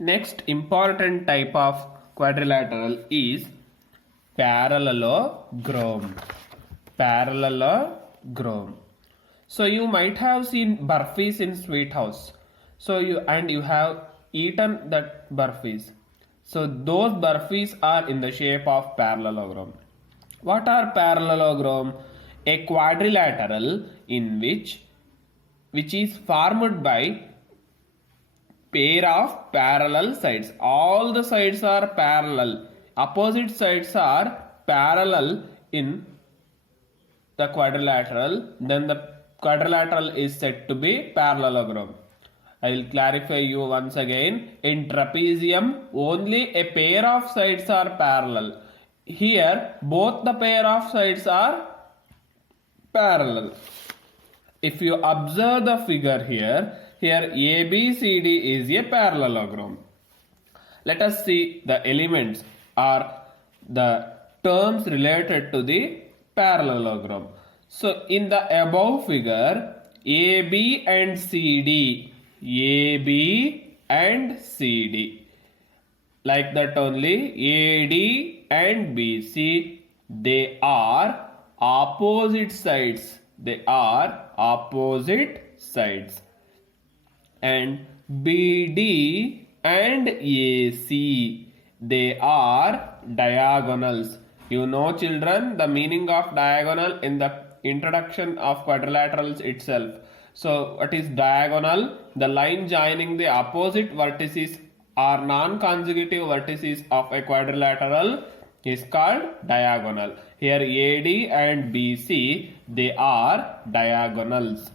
Next important type of quadrilateral is parallelogram. Parallelogram. So you might have seen burfis in sweet house. So you have eaten that burfis. So those burfis are in the shape of parallelogram. What are parallelogram? A quadrilateral in which is formed by pair of parallel sides. All the sides are parallel. Opposite sides are parallel in the quadrilateral. Then the quadrilateral is said to be parallelogram. I will clarify you once again. In trapezium, only a pair of sides are parallel. Here, both the pair of sides are parallel. If you observe the figure here ABCD is a parallelogram. Let us see the elements or the terms related to the parallelogram. So in the above figure, AB and CD, like that only AD and BC, they are opposite sides. And BD and AC, they are diagonals. You know, children, the meaning of diagonal in the introduction of quadrilaterals itself. So what is diagonal? The line joining the opposite vertices or non-consecutive vertices of a quadrilateral is called diagonal. Here AD and BC, they are diagonals.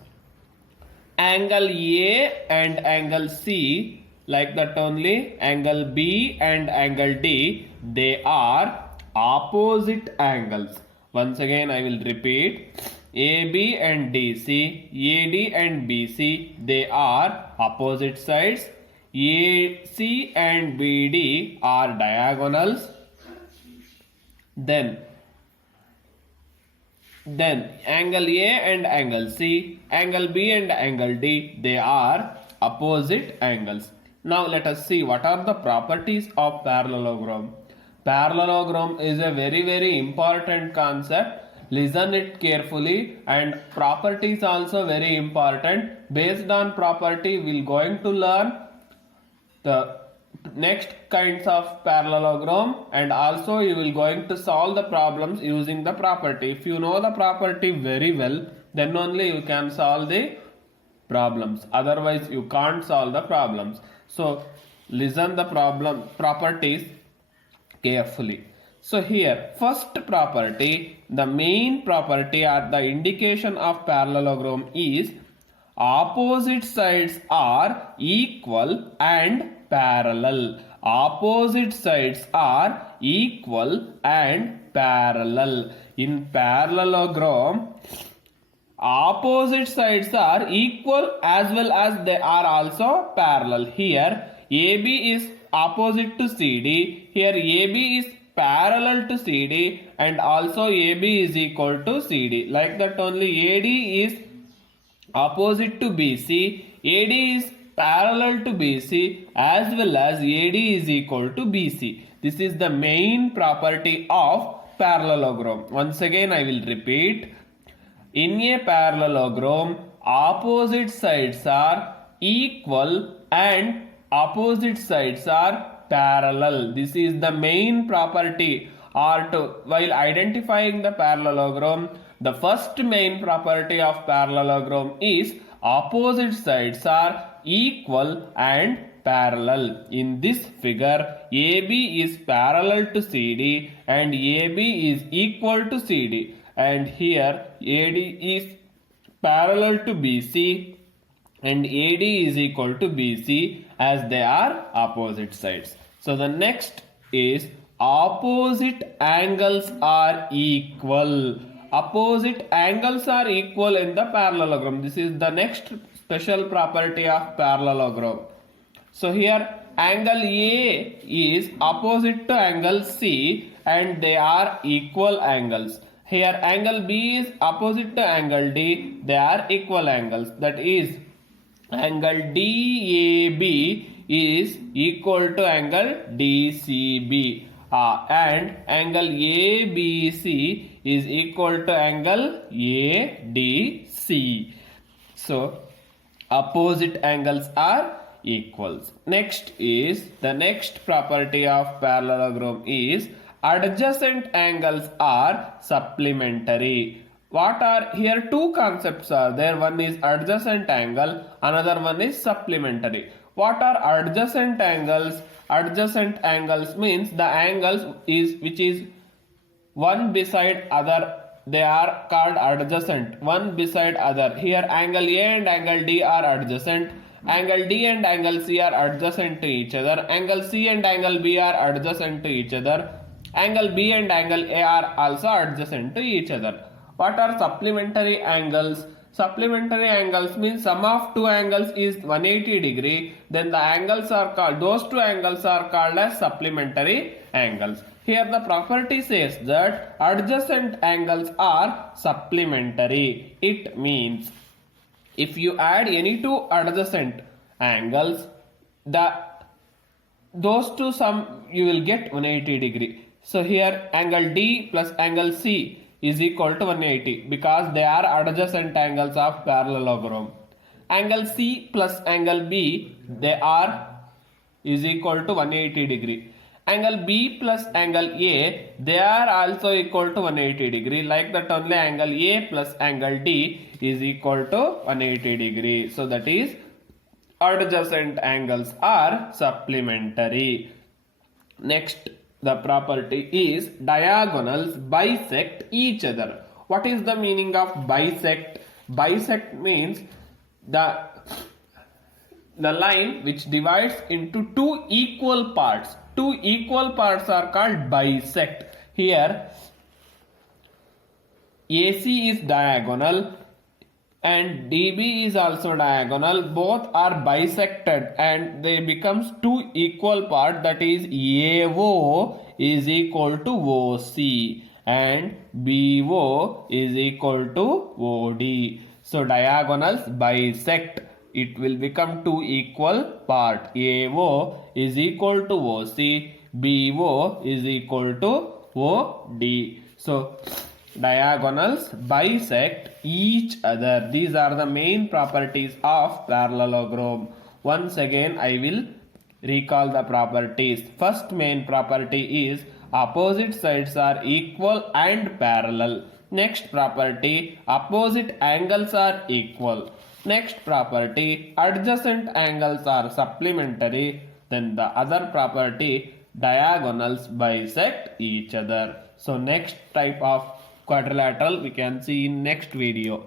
Angle A and angle C, like that only angle B and angle D, they are opposite angles. Once again I will repeat, AB and DC, AD and BC, they are opposite sides. AC and BD are diagonals. Then angle A and angle C, angle B and angle D, they are opposite angles. Now let us see what are the properties of parallelogram. Parallelogram is a very important concept. Listen it carefully, and properties also very important. Based on property, we will going to learn the next kinds of parallelogram, and also you will going to solve the problems using the property. If you know the property very well, then only you can solve the problems. Otherwise you can't solve the problems. So listen the properties carefully. So here, first property, the main property or the indication of parallelogram is opposite sides are equal and parallel. Opposite sides are equal and parallel. In parallelogram, opposite sides are equal as well as they are also parallel. Here AB is opposite to CD. Here AB is parallel to CD, and also AB is equal to CD. Like that only AD is opposite to BC, AD is parallel to BC, as well as AD is equal to BC. This is the main property of parallelogram. Once again I will repeat. In a parallelogram, opposite sides are equal and opposite sides are parallel. This is the main property. While identifying the parallelogram, the first main property of parallelogram is opposite sides are equal and parallel. In this figure, AB is parallel to CD and AB is equal to CD. And here AD is parallel to BC and AD is equal to BC, as they are opposite sides. So the next is opposite angles are equal. Opposite angles are equal in the parallelogram. This is the next special property of parallelogram. So here angle A is opposite to angle C and they are equal angles. Here angle B is opposite to angle D, they are equal angles. That is, angle DAB is equal to angle DCB. And angle ABC is equal to angle ADC. So opposite angles are equals. Next is the next property of parallelogram is adjacent angles are supplementary. What are here two concepts are there? One is adjacent angle, another one is supplementary. What are adjacent angles? Adjacent angles means the angles is which is one beside other, they are called adjacent, one beside other. Here angle A and angle D are adjacent, angle D and angle C are adjacent to each other, angle C and angle B are adjacent to each other, angle B and angle A are also adjacent to each other. What are supplementary angles? Supplementary angles means sum of two angles is 180 degree, then the angles are called, those two angles are called as supplementary angles. Here the property says that adjacent angles are supplementary. It means if you add any two adjacent angles, those two sum you will get 180 degree. So here angle D plus angle C is equal to 180 because they are adjacent angles of parallelogram. Angle C plus angle B, they are is equal to 180 degree. Angle B plus angle A, they are also equal to 180 degree. Like that only angle A plus angle D is equal to 180 degree. So that is adjacent angles are supplementary. Next, the property is diagonals bisect each other. What is the meaning of bisect? Bisect means the line which divides into two equal parts. Two equal parts are called bisect. Here AC is diagonal and DB is also diagonal. Both are bisected and they becomes two equal part, that is AO is equal to OC and BO is equal to OD. So diagonals bisect, it will become two equal part. AO is equal to OC, BO is equal to OD. So diagonals bisect each other. These are the main properties of parallelogram. Once again I will recall the properties. First main property is opposite sides are equal and parallel. Next property, opposite angles are equal. Next property, adjacent angles are supplementary. Then the other property, diagonals bisect each other. So next type of quadrilateral we can see in next video.